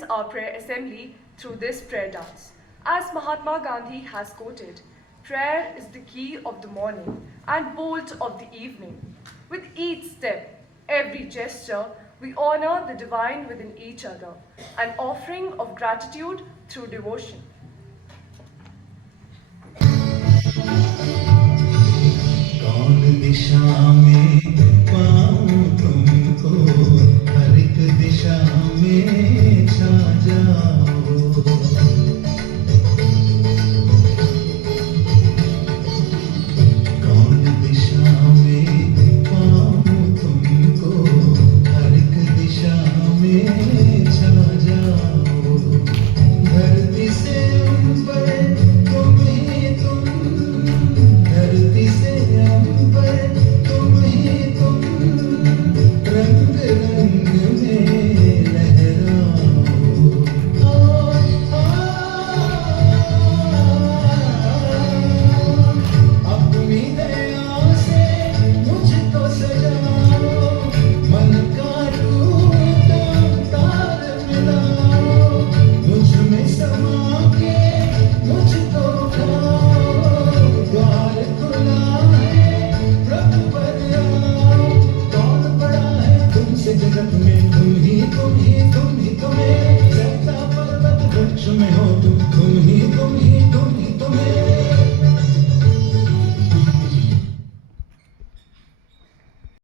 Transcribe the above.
commence our prayer assembly through this prayer dance. As Mahatma Gandhi has quoted, prayer is the key of the morning and bolt of the evening. With each step, every gesture, we honor the divine within each other, an offering of gratitude through devotion. कौन दिशा में